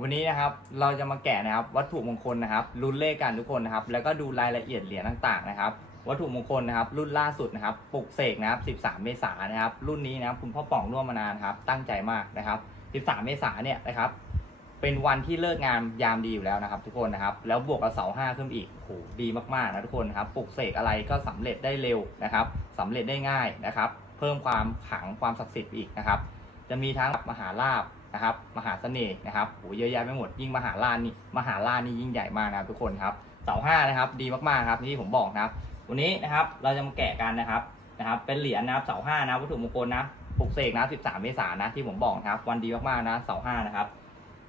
วันนี้นะครับเราจะมาแกะนะครับวัตถุมงคลนะครับ รุ่นเลขกันทุกคนนะครับ แล้วก็ดูรายละเอียดเหรียญต่างๆนะครับ วัตถุมงคลนะครับ รุ่นล่าสุดนะครับปลุกเสกนะครับ 13 เมษายนนะครับ รุ่นนี้นะครับคุณพ่อป่องร่วมมานานครับ ตั้งใจมากนะครับ 13 เมษายนเนี่ยนะครับ เป็นวันที่เลิกงานยามดีอยู่แล้วนะครับ ทุกคนนะครับ แล้วบวกกับเสาห้าขึ้นอีกโอ้โหดีมากๆนะทุกคนนะครับปลุกเสกอะไรก็สำเร็จได้เร็วนะครับสำเร็จได้ง่ายนะครับ เพิ่มความขลังความศักดิ์สิทธิ์อีกนะครับ จะมีทั้งมหาลาบนะครับมหาเสน่ห์นะครับโหเยอะแยะไปหมดยิ่งมหาลาภนี่มหาลาภนี่ยิ่งใหญ่มากนะครับทุกคนครับเสาห้านะครับดีมากๆครับที่ผมบอกนะครับวันนี้นะครับเราจะมาแกะกันนะครับนะครับเป็นเหรียญนะครับเสาห้านะวัตถุมงคลนะปลุกเสกนะ 13 เมษายนนะที่ผมบอกนะครับ วันดีมากๆนะเสาห้านะครับ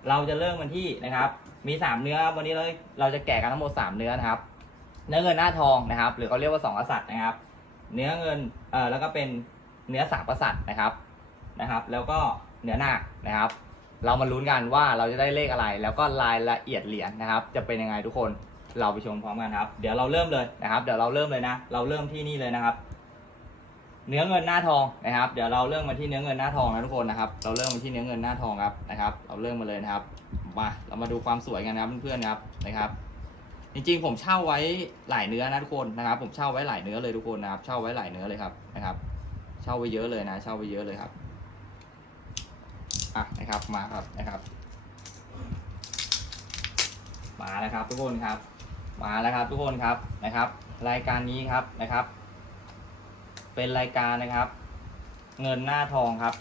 เราจะเริ่มกันที่นะครับมี 3 เนื้อวันนี้เราเราจะแกะกันทั้งหมด 3 เนื้อนะครับ เนื้อเงินหน้าทองนะครับ หรือเขาเรียกว่าสองกษัตริย์นะครับ เนื้อเงินเอ่อแล้วก็เป็นเนื้อสามกษัตริย์นะครับนะครับ แล้วก็ เนื้อหน้านะครับ เรามาลุ้นกันว่าเราจะได้เลขอะไร แล้วก็รายละเอียดเหรียญนะครับ จะเป็นยังไงทุกคนเราไปชมพร้อมกันครับ เดี๋ยวเราเริ่มเลยนะครับ เดี๋ยวเราเริ่มเลยนะ เราเริ่มที่นี่เลยนะครับ เนื้อเงินหน้าทองนะครับ เดี๋ยวเราเริ่มมาที่เนื้อเงินหน้าทองนะทุกคนนะครับ เราเริ่มมาที่เนื้อเงินหน้าทองครับนะครับ เราเริ่มมาเลยนะครับ มาเรามาดูความสวยกันนะครับเพื่อนๆครับนะครับ จริงๆ ผมเช่าไว้หลายเนื้อนะทุกคนนะครับ ผมเช่าไว้หลายเนื้อเลยทุกคนนะครับ เช่าไว้หลายเนื้อเลยครับนะครับ เช่าไว้เยอะเลยนะ เช่าไว้เยอะเลยครับ อะนะครับมาครับนะครับ มาแล้วครับทุกคนครับ มาแล้วครับทุกคนครับนะครับ รายการนี้ครับนะครับ เป็นรายการนะครับ เงินหน้าทองครับ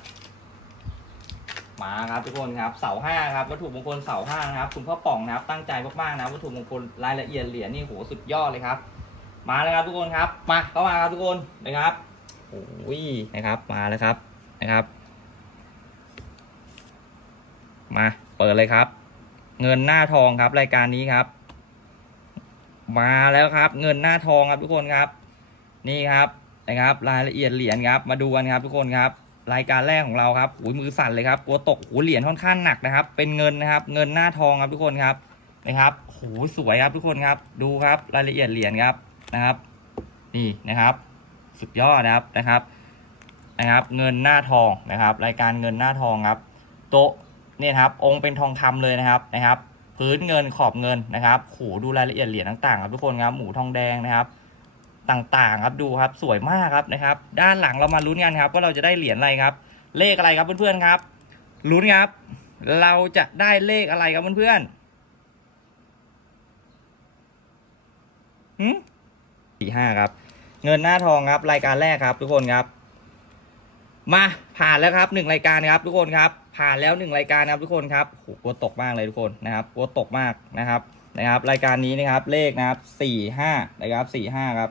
มาครับทุกคนครับ เสาห้าครับวัตถุมงคลเสาห้านะครับ คุณพ่อป่องนะครับ ตั้งใจมากๆนะวัตถุมงคลรายละเอียดเหรียญนี่โหสุดยอดเลยครับ มาแล้วครับทุกคนครับ มาเข้ามาครับทุกคนนะครับโอ้ยนะครับมาแล้วครับนะครับ มาเปิดเลยครับ เงินหน้าทองครับรายการนี้ครับ มาแล้วครับ เงินหน้าทองครับทุกคนครับ นี่ครับนะครับ รายละเอียดเหรียญครับ มาดูกันครับ ทุกคนครับ รายการแรกของเราครับอุ้ยมือสั่นเลยครับกลัวตกหูเหรียญค่อนข้างหนักนะครับ เป็นเงินนะครับ เงินหน้าทองครับทุกคนครับนะครับโหสวยครับทุกคนครับ ดูครับรายละเอียดเหรียญครับนะครับ นี่นะครับ สุดยอดนะครับนะครับนะครับ เงินหน้าทองนะครับ รายการเงินหน้าทองครับ โต๊ะ เนี่ยครับองค์เป็นทองคำเลยนะครับนะครับพื้นเงินขอบเงินนะครับโหดูรายละเอียดเหรียญต่างๆครับทุกคนครับหมูทองแดงนะครับต่างๆครับดูครับสวยมากครับนะครับ ด้านหลังเรามาลุ้นกันครับ ว่าเราจะได้เหรียญอะไรครับ เลขอะไรครับเพื่อนๆครับลุ้นครับ เราจะได้เลขอะไรครับเพื่อนๆหืมสี่ห้าครับ เงินหน้าทองครับรายการแรกครับ ทุกคนครับ มาผ่านแล้วครับหนึ่งรายการครับทุกคนครับ ผ่านแล้วหนึ่งรายการครับทุกคนครับโหกลัวตกมากเลยทุกคนนะครับกลัวตกมากนะครับนะครับ รายการนี้นะครับ เลขนะครับสี่ห้านะครับสี่ห้าครับ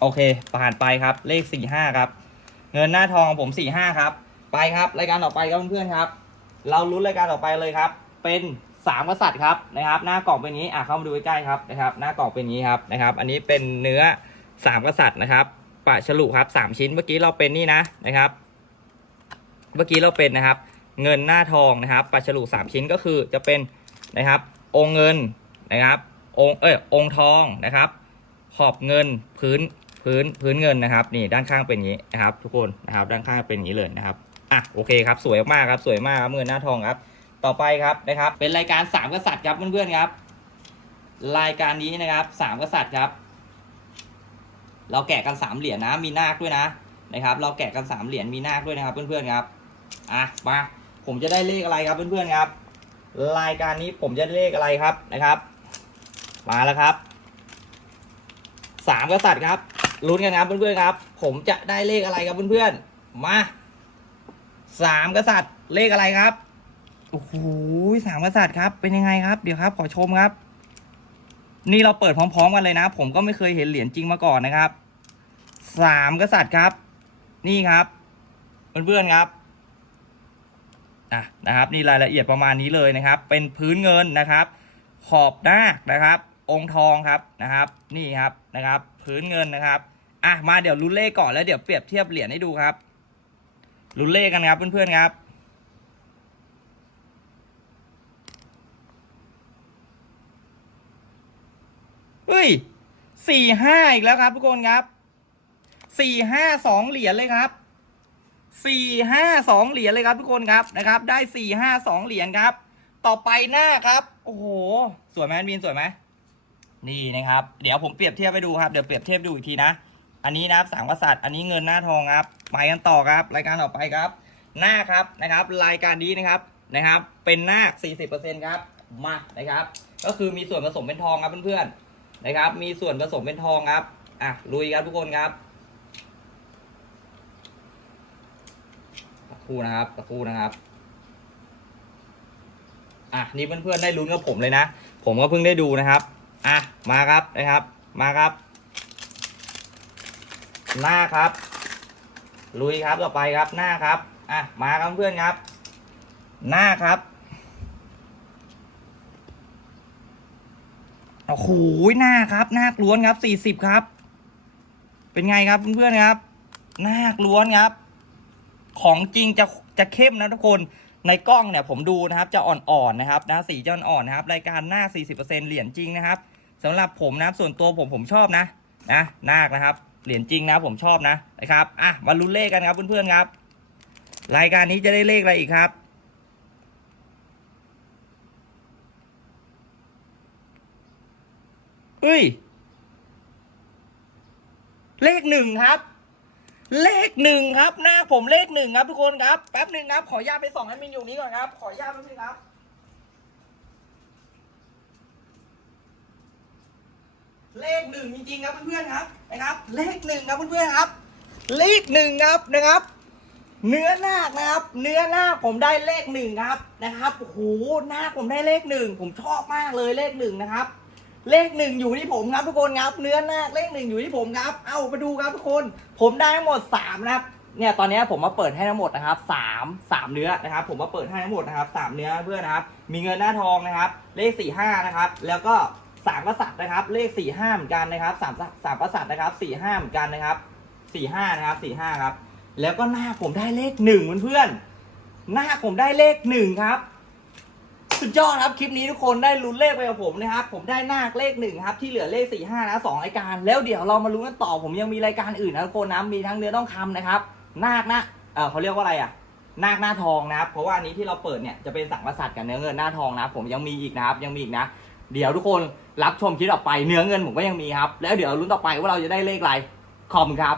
โอเค ผ่านไปครับ เลขสี่ห้าครับ เงินหน้าทองของผมสี่ห้าครับ ไปครับรายการต่อไปครับเพื่อนๆครับ เราลุ้นรายการต่อไปเลยครับ เป็นสามกษัตริย์ครับนะครับ หน้ากล่องเป็นนี้อะเข้ามาดูใกล้ๆครับนะครับ หน้ากล่องเป็นนี้ครับนะครับ อันนี้เป็นเนื้อสามกษัตริย์นะครับ ปะฉลุครับสามชิ้นเมื่อกี้เราเป็นนี่นะนะครับ เมื่อกี้เราเป็นนะครับ เงินหน้าทองนะครับปะฉลุสามชิ้นก็คือจะเป็นนะครับ องเงินนะครับ องเออองทองนะครับ ขอบเงินพื้นพื้นพื้นเงินนะครับ นี่ด้านข้างเป็นอย่างนี้นะครับ ทุกคนนะครับ ด้านข้างเป็นอย่างนี้เลยนะครับอะโอเคครับสวยมากครับสวยมากครับเงินหน้าทองครับ ต่อไปครับนะครับ เป็นรายการสามกษัตริย์ครับเพื่อนๆครับ รายการนี้นะครับสามกษัตริย์ครับ เราแกะกันสามเหรียญนะ มีนาคด้วยนะนะครับ เราแกะกันสามเหรียญมีนาคด้วยนะครับ เพื่อนๆครับอะมาผมจะได้เลขอะไรครับเพื่อนๆครับ รายการนี้ผมจะเลขอะไรครับนะครับ มาแล้วครับสามกษัตริย์ครับลุ้นกันครับเพื่อนๆครับ ผมจะได้เลขอะไรครับเพื่อนๆมาสามกษัตริย์เลขอะไรครับโอ้โหสามกษัตริย์ครับ เป็นยังไงครับ เดี๋ยวครับ ขอชมครับ นี่เราเปิดพร้อม ๆ กันเลยนะ ผมก็ไม่เคยเห็นเหรียญจริงมาก่อนนะครับสามกษัตริย์ครับ นี่ครับเพื่อนๆครับอะนะครับ นี่รายละเอียดประมาณนี้เลยนะครับ เป็นพื้นเงินนะครับ ขอบหน้านะครับ องค์ทองครับนะครับ นี่ครับนะครับ พื้นเงินนะครับอะมาเดี๋ยวลุ้นเลขก่อนแล้วเดี๋ยวเปรียบเทียบเหรียญให้ดูครับลุ้นเลขกันครับเพื่อนๆครับ เฮ้ยสี่ห้าอีกแล้วครับ ทุกคนครับสี่ห้าสองเหรียญเลยครับสี่ห้าสองเหรียญเลยครับทุกคนครับนะครับ ได้สี่ห้าสองเหรียญครับ ต่อไปหน้าครับ โอ้โหสวยไหมมินสวยไหมนี่นะครับ เดี๋ยวผมเปรียบเทียบไปดูครับเดี๋ยวเปรียบเทียบดูอีกทีนะอันนี้นะครับสามกษัตริย์อันนี้เงินหน้าทองครับไปกันต่อครับ รายการต่อไปครับ หน้าครับนะครับ รายการนี้นะครับนะครับ เป็นหน้า40%ครับมานะครับ ก็คือมีส่วนผสมเป็นทองครับเพื่อนๆ นะครับ มีส่วนผสมเป็นทองครับ อะลุยครับทุกคนครับสักครู่นะครับสักครู่นะครับ อะนี่เพื่อนๆได้ลุ้นกับผมเลยนะ ผมก็เพิ่งได้ดูนะครับ อะมาครับนะครับ มาครับ หน้าครับ ลุยครับต่อไปครับหน้าครับ อะมาครับเพื่อนครับ หน้าครับ โอ้โหหน้าครับ หน้าล้วนครับสี่สิบครับ เป็นไงครับเพื่อนๆครับ หน้าล้วนครับ ของจริงจะจะเข้มนะทุกคนในกล้องเนี่ยผมดูนะครับจะอ่อนๆนะครับนะสีจะอ่อนๆนะครับ รายการหน้า 40%เหรียญจริงนะครับสำหรับผมนะส่วนตัวผมผมชอบนะนะนาคนะครับ เหรียญจริงนะผมชอบนะนะครับอะมาลุ้นเลขกันครับเพื่อนๆครับ รายการนี้จะได้เลขอะไรอีกครับ เฮ้ย เลขหนึ่งครับ เลขหนึ่งครับ หน้าผมเลขหนึ่งครับ ทุกคนครับ แป๊บหนึ่งครับ ขออนุญาตไปส่องให้มินอยู่นี้ก่อนครับ ขออนุญาตแป๊บนึงครับเลขหนึ่งจริงๆครับเพื่อนๆครับนะครับ เลขหนึ่งครับเพื่อนๆครับ เลขหนึ่งครับนะครับ เนื้อหน้าคนะครับ เนื้อหน้าคผมได้เลขหนึ่งครับนะครับโอ้โหหน้าคผมได้เลขหนึ่งผมชอบมากเลยเลขหนึ่งนะครับ เลขหนึ่งอยู่ที่ผมครับทุกคนครับเนื้อหน้าคเลขหนึ่งอยู่ที่ผมครับ เอาไปดูครับทุกคน ผมได้ทั้งหมดสามนะครับเนี่ยตอนนี้ผมมาเปิดให้ทั้งหมดนะครับสามสามเนื้อนะครับ ผมมาเปิดให้ทั้งหมดนะครับสามเนื้อเพื่อนนะครับ มีเงินหน้าทองนะครับ เลขสี่ห้านะครับ แล้วก็สามกษัตริย์นะครับ เลขสี่ห้าเหมือนกันนะครับสามสามกษัตริย์นะครับสี่ห้าเหมือนกันนะครับสี่ห้านะครับสี่ห้าครับ แล้วก็หน้าผมได้เลขหนึ่งเพื่อนๆหน้าผมได้เลขหนึ่งครับ สุดยอดครับ คลิปนี้ทุกคนได้ลุ้นเลขไปกับผมนะครับ ผมได้น้าเลขหนึ่งครับ ที่เหลือเลขสี่ห้านะสองรายการ แล้วเดี๋ยวเรามาลุ้นกันต่อ ผมยังมีรายการอื่นนะทุกคนนะ มีทั้งเนื้อต้องคำนะครับ นาคนะเออเขาเรียกว่าอะไรอะ นาคหน้าทองนะครับ เพราะว่าอันนี้ที่เราเปิดเนี่ยจะเป็นสังกษัตริย์กับเนื้อเงินหน้าทองนะครับผมยังมีอีกนะครับ ยังมีอีกนะ เดี๋ยวทุกคนรับชมคลิปต่อไป เนื้อเงินผมก็ยังมีครับ แล้วเดี๋ยวลุ้นต่อไปว่าเราจะได้เลขอะไรขอบครับ